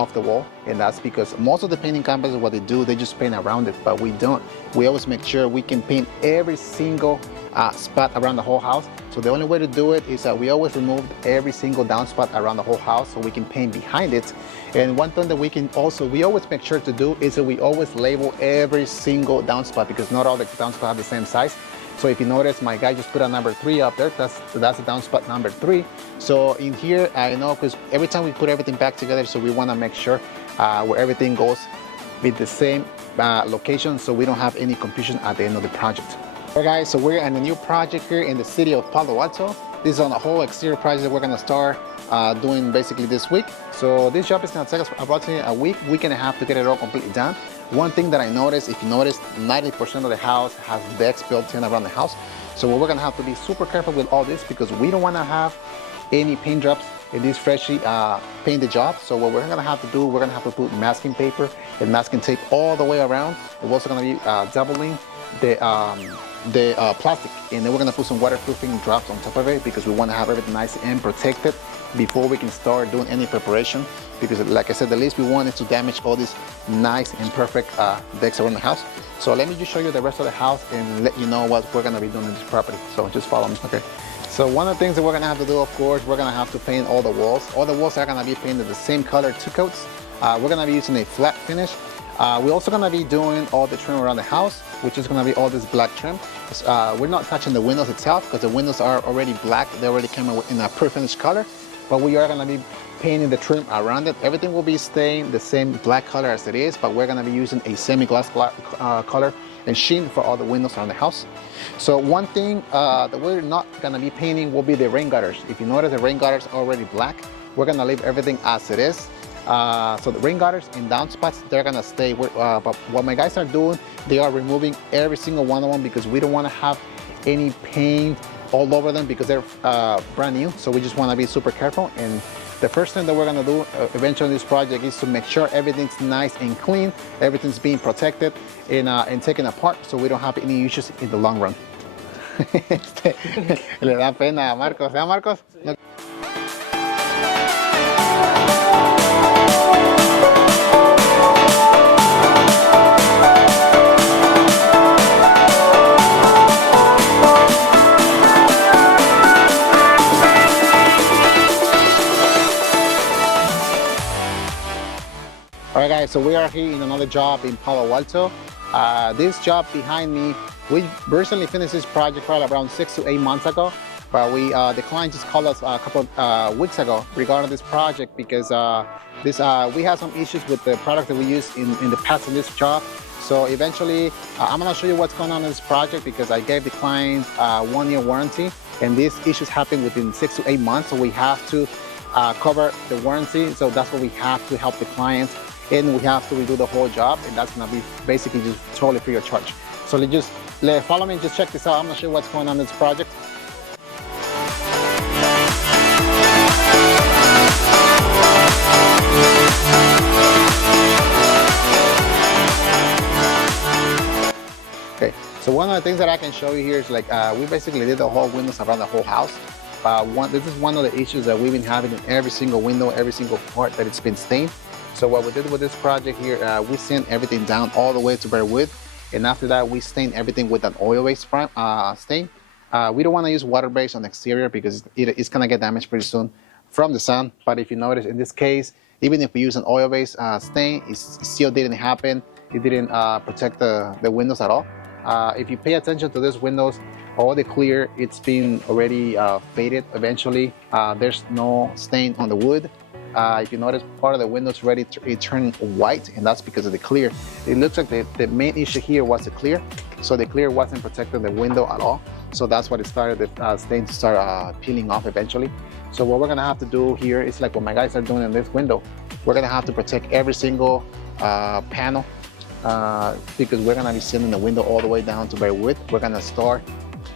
off the wall, and that's because most of the painting companies, what they do, they just paint around it, but we don't. We always make sure we can paint every single spot around the whole house. So the only way to do it is that we always remove every single downspout around the whole house so we can paint behind it. And one thing that we always make sure to do is that we always label every single downspout, because not all the downspouts have the same size. So if you notice, my guy just put a number 3 up there. That's the downspout number 3. So in here, I know, because every time we put everything back together, so we want to make sure where everything goes with the same location, so we don't have any confusion at the end of the project. Alright guys, so we're in a new project here in the city of Palo Alto. This is on a whole exterior project that we're going to start doing basically this week. So this job is going to take us approximately a week and a half to get it all completely done. One thing that I noticed, if you notice, 90% of the house has decks built in around the house. So we're going to have to be super careful with all this, because we don't want to have any paint drops in these freshly painted jobs. So what we're going to have to do, we're going to have to put masking paper and masking tape all the way around. We're also going to be doubling the plastic, and then we're going to put some waterproofing drops on top of it, because we want to have everything nice and protected before we can start doing any preparation. Because like I said, the least we want is to damage all these nice and perfect decks around the house. So let me just show you the rest of the house and let you know what we're going to be doing in this property. So just follow me. Okay. So one of the things that we're going to have to do, of course, we're going to have to paint all the walls. All the walls are going to be painted the same color, 2 coats. We're going to be using a flat finish. We're also going to be doing all the trim around the house, which is going to be all this black trim. We're not touching the windows itself, because the windows are already black. They already came in a pre-finished color, but we are going to be painting the trim around it. Everything will be staying the same black color as it is, but we're going to be using a semi-gloss black color and sheen for all the windows around the house. So one thing that we're not going to be painting will be the rain gutters. If you notice, the rain gutters are already black. We're going to leave everything as it is. So the rain gutters and downspouts, they're gonna stay. But what my guys are doing, they are removing every single one of them, because we don't want to have any paint all over them, because they're brand new. So we just want to be super careful. And the first thing that we're gonna do eventually in this project is to make sure everything's nice and clean, everything's being protected and taken apart, so we don't have any issues in the long run. Le da pena a Marcos, ¿eh, Marcos? No. Alright guys, so we are here in another job in Palo Alto. This job behind me, we recently finished this project probably around 6 to 8 months ago, but the client just called us a couple weeks ago regarding this project, because we had some issues with the product that we used in the past in this job. So eventually, I'm gonna show you what's going on in this project, because I gave the client a 1-year warranty, and these issues happen within 6 to 8 months, so we have to cover the warranty. So that's what we have to help the clients, and we have to redo the whole job, and that's gonna be basically just totally free of charge. So follow me and just check this out. I'm gonna show you what's going on in this project. Okay, so one of the things that I can show you here is we basically did the whole windows around the whole house. This is one of the issues that we've been having in every single window, every single part, that it's been stained. So what we did with this project here, we sand everything down all the way to bare wood, and after that we stain everything with an oil-based stain. We don't want to use water-based on the exterior, because it's gonna get damaged pretty soon from the sun. But if you notice, in this case, even if we use an oil-based stain, it still didn't happen. It didn't protect the windows at all. If you pay attention to these windows, all the clear, it's been already faded eventually. There's no stain on the wood. If you notice, part of the windows already turned white, and that's because of the clear. It looks like the main issue here was the clear. So the clear wasn't protecting the window at all. So that's what it started, the stain to start peeling off eventually. So what we're gonna have to do here is like what my guys are doing in this window. We're gonna have to protect every single panel, because we're gonna be sanding the window all the way down to bare wood. We're gonna start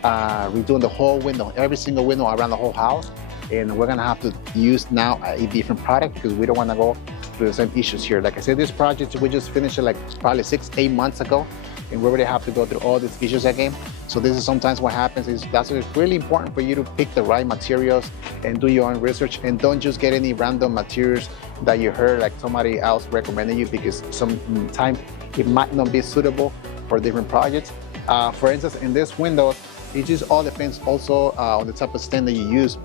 redoing the whole window, every single window around the whole house. And we're gonna have to use now a different product, because we don't wanna go through the same issues here. Like I said, this project, we just finished it like probably 6-8 months ago, and we already have to go through all these issues again. So this is sometimes what happens is that's why it's really important for you to pick the right materials and do your own research, and don't just get any random materials that you heard like somebody else recommended you, because sometimes it might not be suitable for different projects. For instance, in this windows, it just all depends also on the type of stain that you use,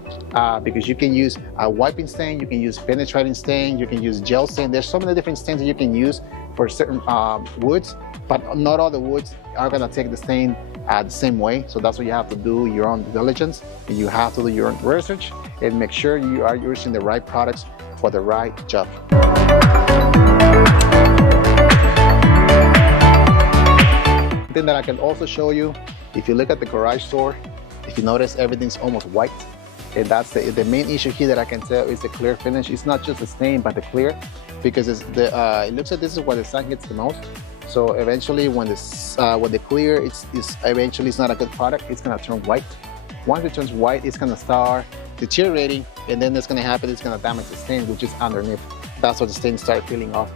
because you can use a wiping stain, you can use penetrating stain, you can use gel stain. There's so many different stains that you can use for certain woods, but not all the woods are gonna take the stain the same way. So that's why you have to do your own due diligence, and you have to do your own research and make sure you are using the right products for the right job. Thing that I can also show you, if you look at the garage door, if you notice everything's almost white, and that's the main issue here that I can tell is the clear finish. It's not just the stain, but the clear, because it looks like this is where the sun hits the most. So eventually, when the clear it's eventually it's not a good product, it's gonna turn white. Once it turns white, it's gonna start deteriorating, and then that's gonna happen. It's gonna damage the stain, which is underneath. That's where the stain start peeling off,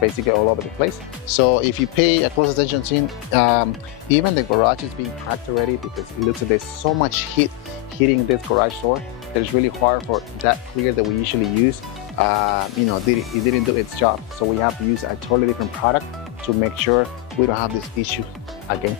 basically all over the place. So if you pay a close attention to even the garage is being cracked already, because it looks like there's so much heat hitting this garage door that it's really hard for that clear that we usually use. It didn't do its job. So we have to use a totally different product to make sure we don't have this issue again.